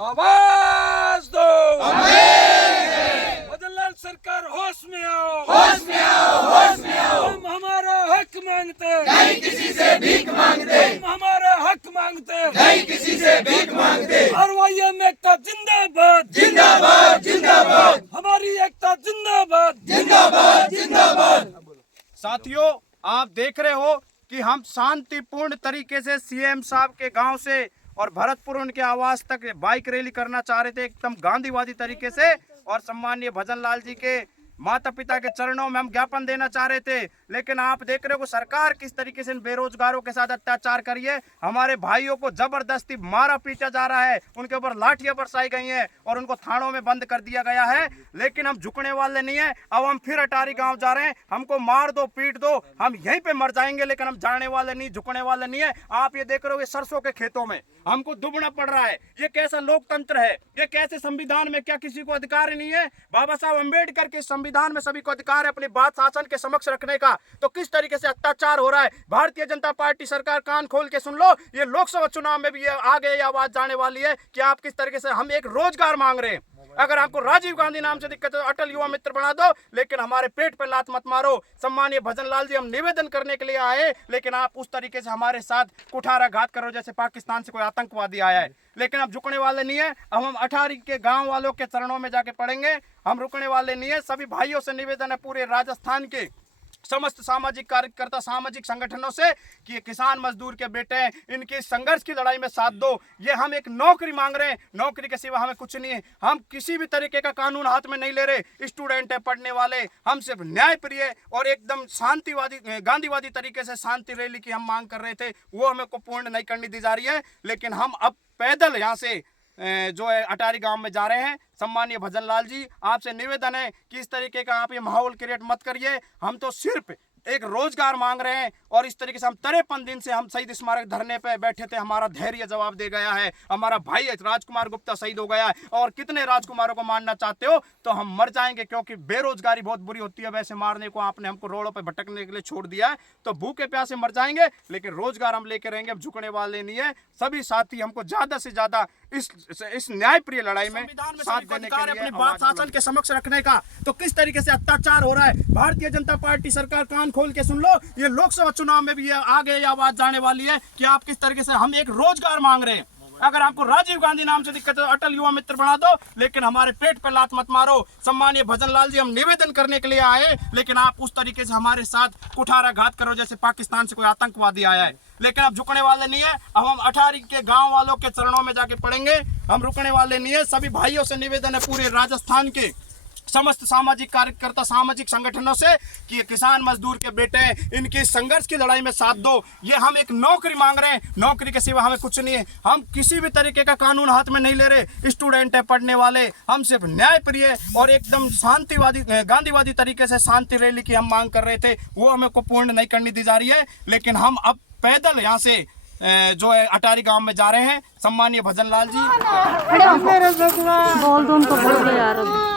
आवाज दो। भजन लाल सरकार होश में आओ, होश में आओ, होश में आओ। हम हमारा हक मांगते, नहीं किसी से भीख मांगते, हम हमारा हक मांगते, नहीं किसी से भीख मांगते। RYM एकता जिंदाबाद, जिंदाबाद जिंदाबाद, हमारी एकता जिंदाबाद, जिंदाबाद जिंदाबाद। साथियों, आप देख रहे हो कि हम शांतिपूर्ण तरीके से सीएम साहब के गांव से और भरतपुर उनके आवास तक बाइक रैली करना चाह रहे थे, एकदम गांधीवादी तरीके से। और सम्मानीय भजन लाल जी के माता पिता के चरणों में हम ज्ञापन देना चाह रहे थे। लेकिन आप देख रहे हो सरकार किस तरीके से इन बेरोजगारों के साथ अत्याचार करी है। हमारे भाइयों को जबरदस्ती मारा पीटा जा रहा है, उनके ऊपर लाठियां बरसाई गई हैं और उनको थानों में बंद कर दिया गया है। लेकिन हम झुकने वाले नहीं है। अब हम फिर अटारी गांव जा रहे हैं। हमको मार दो, पीट दो, हम यहीं पे मर जाएंगे, लेकिन हम जाने वाले नहीं, झुकने वाले नहीं है। आप ये देख रहे हो, ये सरसों के खेतों में हमको दुबना पड़ रहा है। ये कैसा लोकतंत्र है? ये कैसे संविधान में क्या किसी को अधिकार नहीं है? बाबा साहब अम्बेडकर के संविधान में सभी को अधिकार है अपनी बात शासन के समक्ष रखने का। तो किस तरीके से अत्याचार हो रहा है? भारतीय जनता पार्टी सरकार कान खोल के सुन लो, ये लोकसभा चुनाव में भी ये आगे ये आवाज जाने वाली है कि आप किस तरीके से, हम एक रोजगार मांग रहे हैं। अगर आपको राजीव गांधी नाम से दिक्कत है तो अटल युवा मित्र बना दो, लेकिन हमारे पेट पे लात मत मारो। सम्मानीय भजन लाल जी, हम निवेदन करने के लिए आए, लेकिन आप उस तरीके से हमारे साथ कुठाराघात करो जैसे पाकिस्तान से कोई आतंकवादी आया है। लेकिन अब झुकने वाले नहीं है। अब हम अटारी के गांव वालों के चरणों में जाके पड़ेंगे, हम रुकने वाले नहीं है। सभी भाइयों से निवेदन है, पूरे राजस्थान के समस्त सामाजिक कार्यकर्ता सामाजिक संगठनों से, कि ये किसान मजदूर के बेटे हैं, इनके संघर्ष की लड़ाई में साथ दो। ये हम एक नौकरी मांग रहे हैं, नौकरी के सिवा हमें कुछ नहीं है। हम किसी भी तरीके का कानून हाथ में नहीं ले रहे। स्टूडेंट है, पढ़ने वाले, हम सिर्फ न्याय प्रिय और एकदम शांतिवादी गांधीवादी तरीके से शांति रैली की हम मांग कर रहे थे, वो हमें को पूर्ण नहीं करनी दी जा रही है। लेकिन हम अब पैदल यहाँ से जो है अटारी गांव में जा रहे हैं। सम्मानीय भजन लाल जी, आपसे निवेदन है कि इस तरीके का आप ये माहौल क्रिएट मत करिए। हम तो सिर्फ एक रोजगार मांग रहे हैं और इस तरीके से हम 53 दिन से हम शहीद स्मारक धरने पे बैठे थे। हमारा धैर्य जवाब दे गया है। हमारा भाई राजकुमार गुप्ता शहीद हो गया है और कितने राजकुमारों को मारना चाहते हो तो हम मर जाएंगे, क्योंकि बेरोजगारी बहुत बुरी होती है। वैसे मारने को आपने हमको रोडों पे भटकने के लिए छोड़ दिया है, तो भूखे प्यासे मर जाएंगे, लेकिन रोजगार हम लेके रहेंगे। हम झुकने वाले नहीं है। सभी साथी हमको ज्यादा से ज्यादा इस न्यायप्रिय लड़ाई में साथ देने के लिए, अपनी बात शासन के समक्ष रखने का। तो किस तरीके से अत्याचार हो रहा है? भारतीय जनता पार्टी सरकार कान खोल के सुन लो, ये लोकसभा चुनाव में भी ये आगे ये आवाज जाने वाली है कि आप किस तरीके से, हम एक रोजगार मांग रहे हैं। अगर आपको राजीव गांधी नाम से दिक्कत है तो अटल युवा मित्र बना दो, लेकिन हमारे पेट पे लात मत मारो। सम्मानीय भजन लाल जी, हम निवेदन करने के लिए आए, लेकिन आप उस तरीके से हमारे साथ कुठाराघात करो जैसे पाकिस्तान से कोई आतंकवादी आया है। लेकिन अब झुकने वाले नहीं है। अब हम अटारी के गांव वालों के चरणों में जाके पड़ेंगे, हम रुकने वाले नहीं है। सभी भाइयों से निवेदन है, पूरे राजस्थान के समस्त सामाजिक कार्यकर्ता सामाजिक संगठनों से, कि ये किसान मजदूर के बेटे हैं, इनकी संघर्ष की लड़ाई में साथ दो। ये हम एक नौकरी मांग रहे हैं, नौकरी के सिवा हमें कुछ नहीं है। हम किसी भी तरीके का कानून हाथ में नहीं ले रहे। स्टूडेंट है, पढ़ने वाले, हम सिर्फ न्याय प्रिय और एकदम शांतिवादी गांधीवादी तरीके से शांति रैली की हम मांग कर रहे थे, वो हमें को पूर्ण नहीं करनी दी जा रही है। लेकिन हम अब पैदल यहाँ से जो है अटारी गांव में जा रहे हैं। सम्मानीय भजन लाल जी, बोल दो उनको, बोल दो यार।